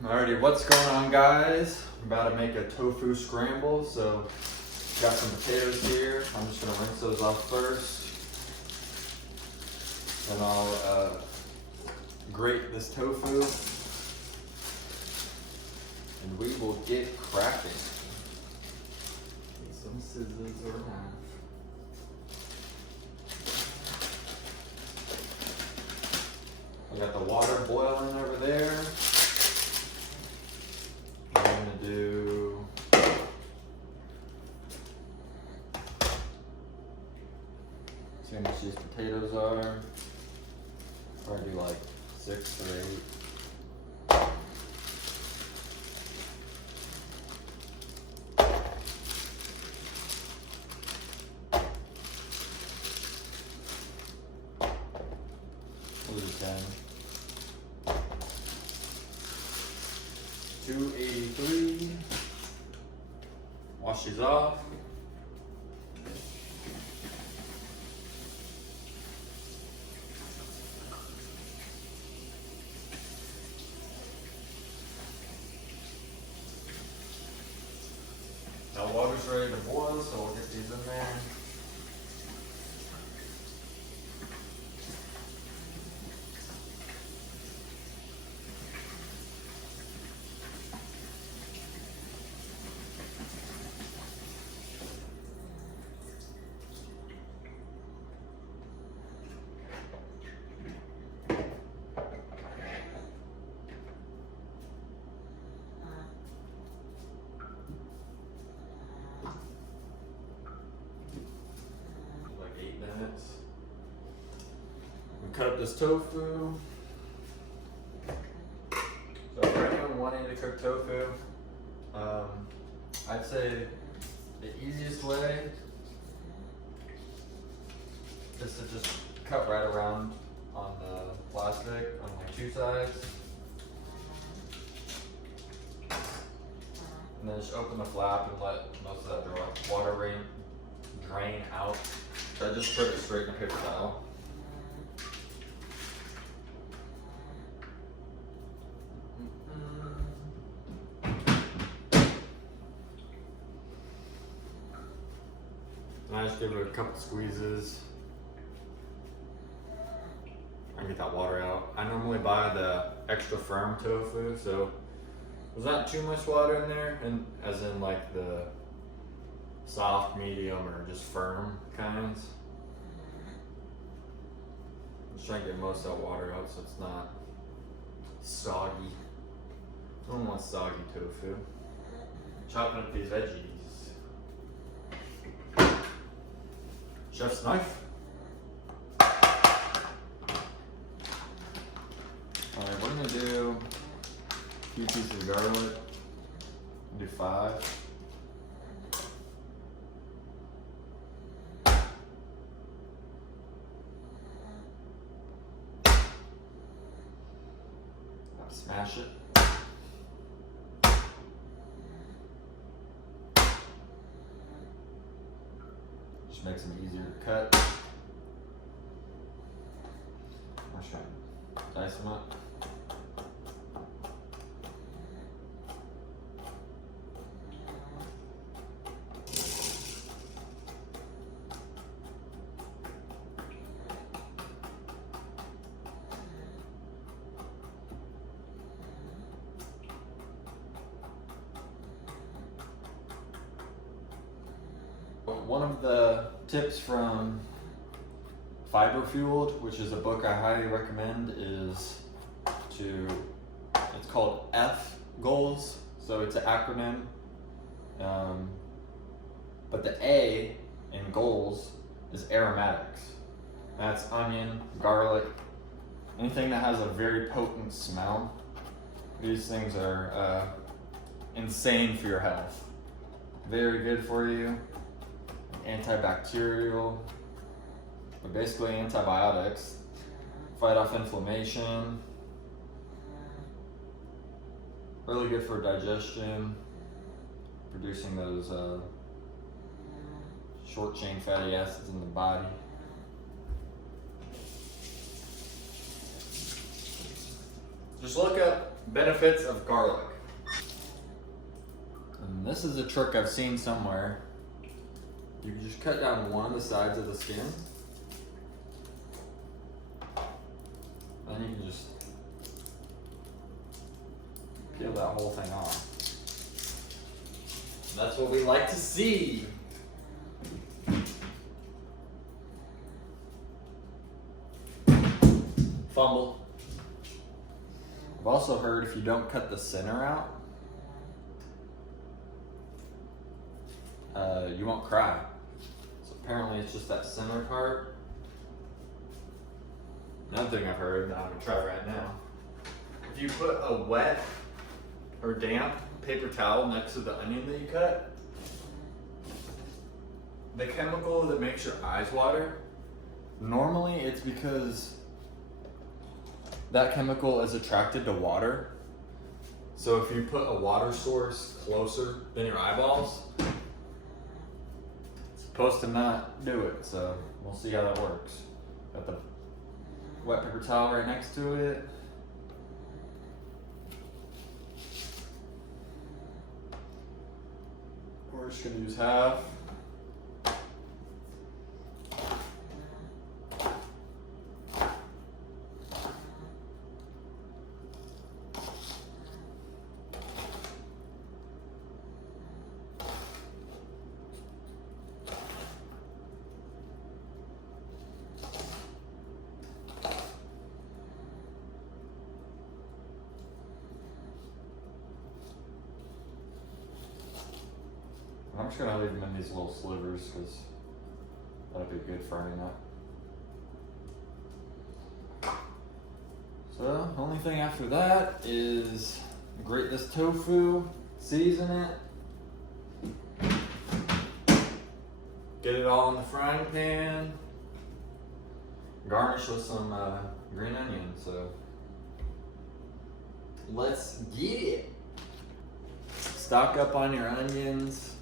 Alrighty, what's going on, guys? I'm about to make a tofu scramble, so got some potatoes here. I'm just gonna rinse those off first. Then I'll grate this tofu, and we will get cracking. Need some scissors or knife. I got the water boiling over there. I'm gonna do see how much these potatoes are. Probably do like 6 or 8. We'll do 10. 283. Wash these off. Now water's ready to boil, so we'll get these in there. Cut up this tofu. So for anyone wanting to cook tofu, I'd say the easiest way is to just cut right around on the plastic on like 2 sides. And then just open the flap and let most of that water drain out. So I just put it straight in a paper towel. And I just give it a couple squeezes and get that water out. I normally buy the extra firm tofu, so there's not too much water in there, and as in like the soft, medium, or just firm kinds. I'm just trying to get most of that water out so it's not soggy. I don't want soggy tofu. Chopping up these veggies. Chef's knife. Alright, we're gonna do a few pieces of garlic. Do 5. Smash it. Just makes them easier to cut. I'm just trying to dice them up. one of the tips from Fiber Fueled, which is a book I highly recommend, is it's called F goals. So it's an acronym. But the A in goals is aromatics. That's onion, garlic, anything that has a very potent smell. These things are insane for your health. Very good for you. Antibacterial, but basically antibiotics. Fight off inflammation. Really good for digestion. Producing those short chain fatty acids in the body. Just look up benefits of garlic. And this is a trick I've seen somewhere. You can just cut down one of the sides of the skin. Then you can just peel that whole thing off. That's what we like to see. Fumble. I've also heard if you don't cut the center out, you won't cry. So apparently it's just that center part. Another thing I've heard that I'm gonna try right now. If you put a wet or damp paper towel next to the onion that you cut, the chemical that makes your eyes water, normally it's because that chemical is attracted to water. So if you put a water source closer than your eyeballs, it's supposed to not do it. So we'll see how that works. Got the wet paper towel right next to it. We're just gonna use half. I'm just gonna leave them in these little slivers because that'll be good frying up. So the only thing after that is grate this tofu, season it, get it all in the frying pan, garnish with some green onion. So let's get it. Stock up on your onions,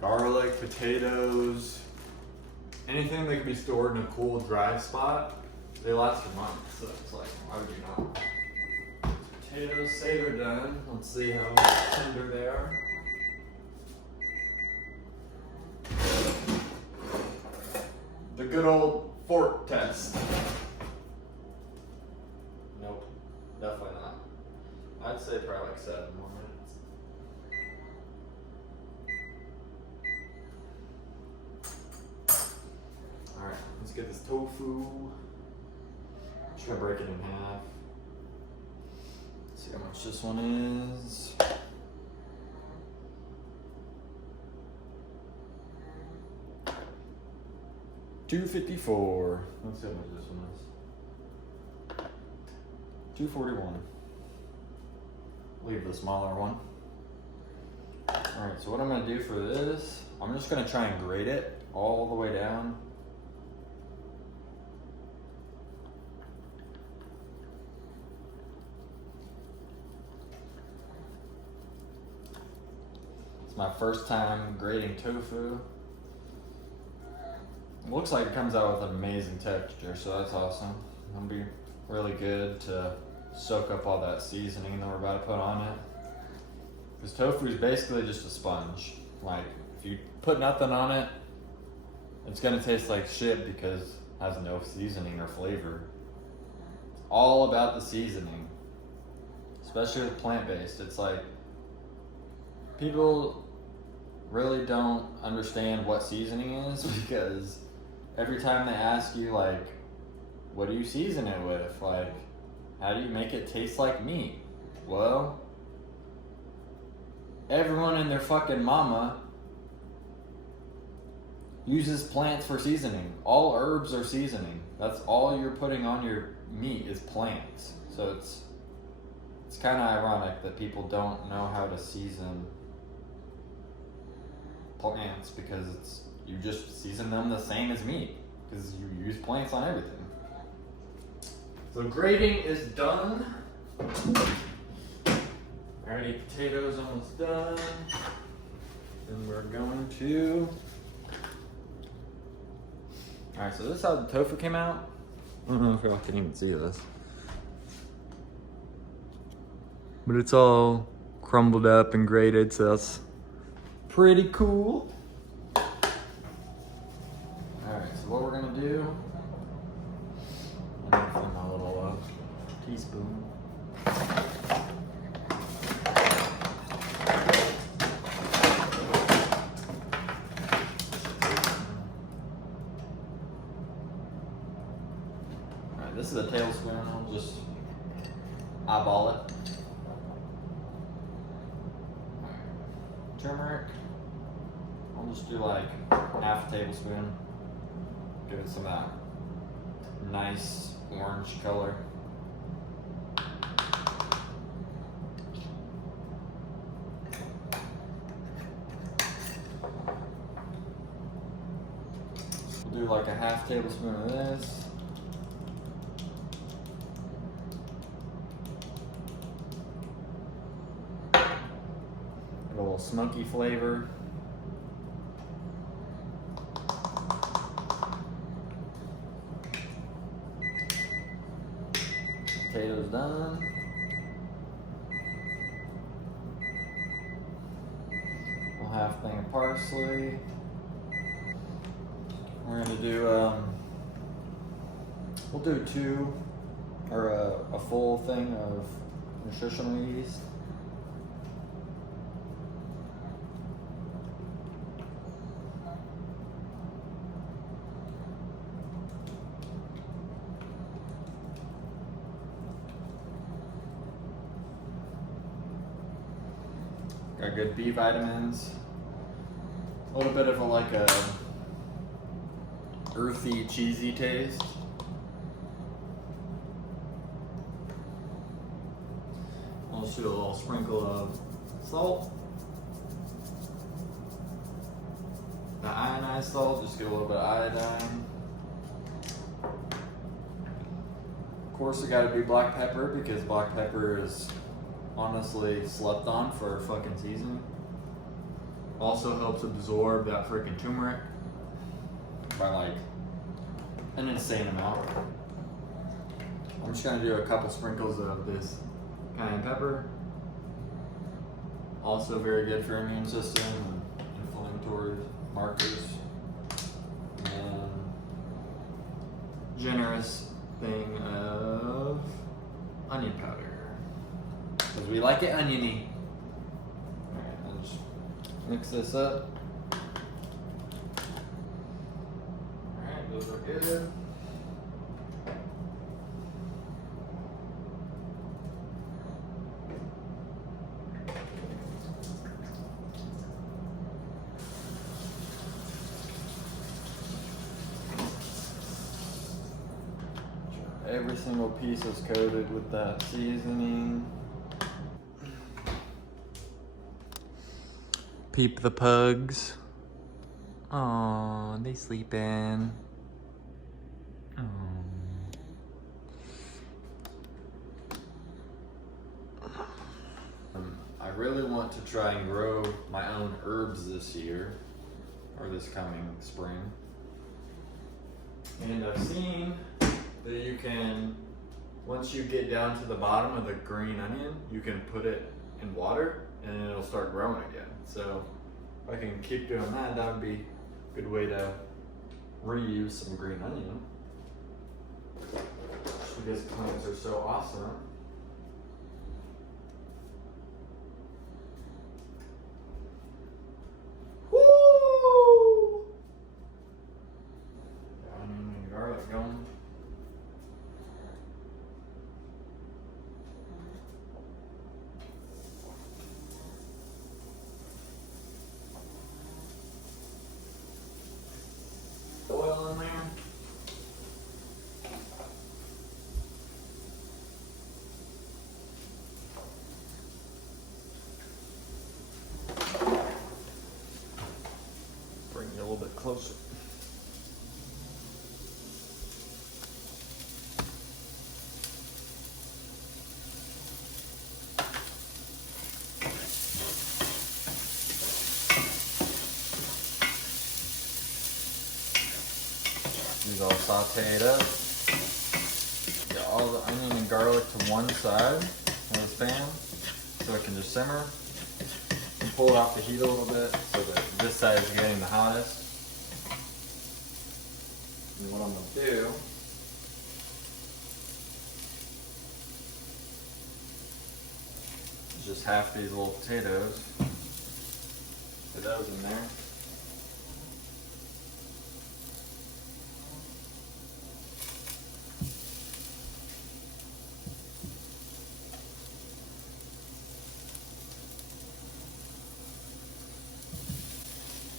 garlic, potatoes, anything that can be stored in a cool, dry spot. They last for months, so it's like, why would you not? Potatoes say they're done. Let's see how tender they are. The good old fork test. Nope, definitely not. I'd say probably like 7 more minutes. Alright, let's get this tofu. Just gonna break it in half. See how much this one is. $2.54. Let's see how much this one is. $2.41. Leave the smaller one. Alright, so what I'm gonna do for this, I'm just gonna try and grate it all the way down. It's my first time grating tofu. It looks like it comes out with an amazing texture, so that's awesome. It'll be really good to soak up all that seasoning that we're about to put on it. Because tofu is basically just a sponge. Like, if you put nothing on it, it's gonna taste like shit because it has no seasoning or flavor. It's all about the seasoning. Especially with plant-based. It's like, people really don't understand what seasoning is because every time they ask you, like, what do you season it with? Like, how do you make it taste like meat? Well, everyone and their fucking mama uses plants for seasoning. All herbs are seasoning. That's all you're putting on your meat is plants. So it's kind of ironic that people don't know how to season plants because you just season them the same as meat because you use plants on everything. So grating is done. Alrighty, potatoes almost done. And we're going to... Alright, so this is how the tofu came out. I don't know if y'all can even see this. But it's all crumbled up and grated, so that's pretty cool. Alright, so what we're gonna do... I'm gonna find my little teaspoon. Alright, this is a tablespoon. I'll just eyeball it. Turmeric. I'll just do like half a tablespoon. Give it some of that nice orange color. We'll do like a half tablespoon of this. Get a little smoky flavor. Potatoes done. We'll half thing of parsley. We're gonna do we'll do two or a full thing of nutritional yeast. Got good B vitamins. A little bit of a earthy, cheesy taste. I'll just do a little sprinkle of salt. The ionized salt, just get a little bit of iodine. Of course, it gotta be black pepper because black pepper is honestly slept on for fucking seasoning. Also helps absorb that freaking turmeric by like an insane amount. I'm just gonna do a couple sprinkles of this cayenne pepper. Also very good for immune system and inflammatory markers. And generous thing of onion powder. Because we like it oniony. Alright, I'll just mix this up. Alright, those are good. Every single piece is coated with that seasoning. Peep the pugs. Aw, they sleeping. I really want to try and grow my own herbs this year, or this coming spring. And I've seen that you can, once you get down to the bottom of the green onion, you can put it in water and it'll start growing again. So if I can keep doing that, that would be a good way to reuse some green onion. Just because plants are so awesome. all sauteed up. Get all the onion and garlic to one side of the pan so it can just simmer. And pull it off the heat a little bit so that this side is getting the hottest. And what I'm going to do is just half these little potatoes. Put those in there.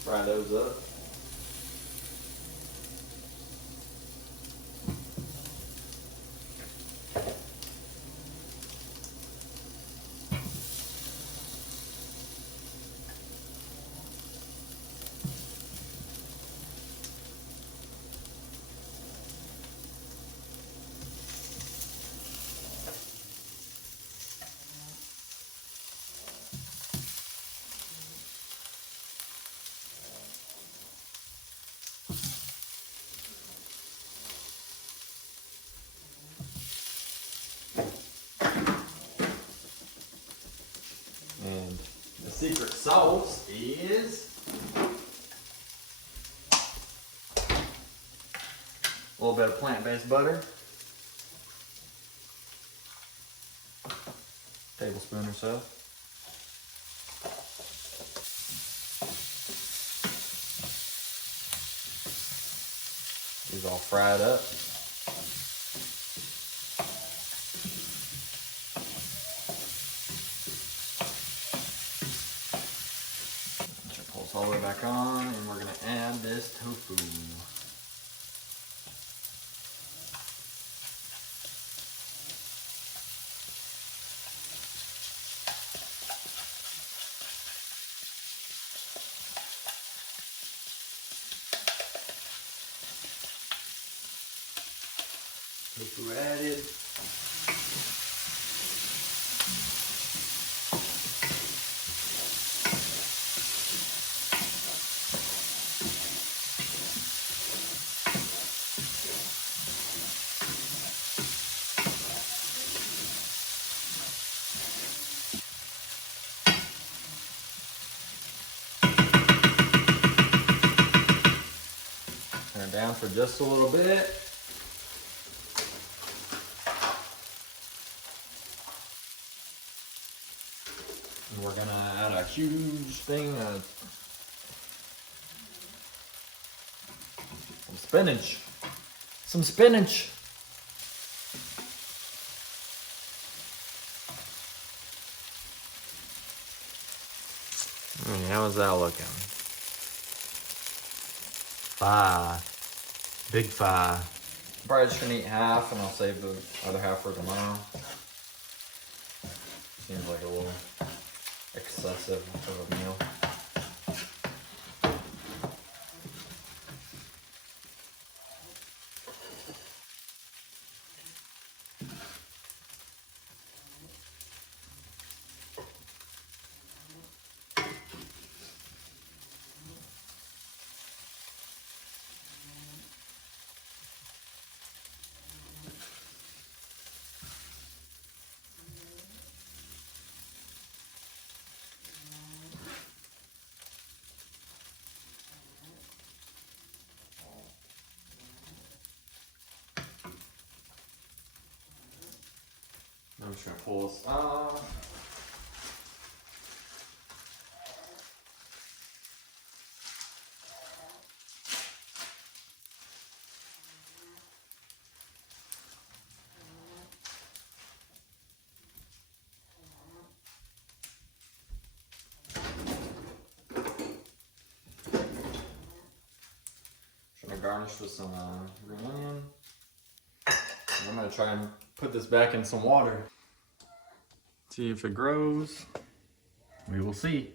Fry those up. And the secret sauce is a little bit of plant-based butter, tablespoon or so. These all fried up. All the way back on, and we're gonna add this tofu. Tofu added. Turn it down for just a little bit. And we're gonna add a huge thing of some spinach. Some spinach. How's that looking? Big five. I'm probably just gonna eat half and I'll save the other half for tomorrow. Seems like a little excessive of a meal. I'm just gonna pull this off. I'm gonna garnish with some green onion. And I'm gonna try and put this back in some water. See if it grows. We will see.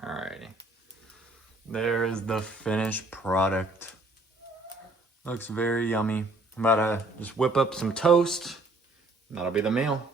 Alrighty. There is the finished product. Looks very yummy. I'm about to just whip up some toast, and that'll be the meal.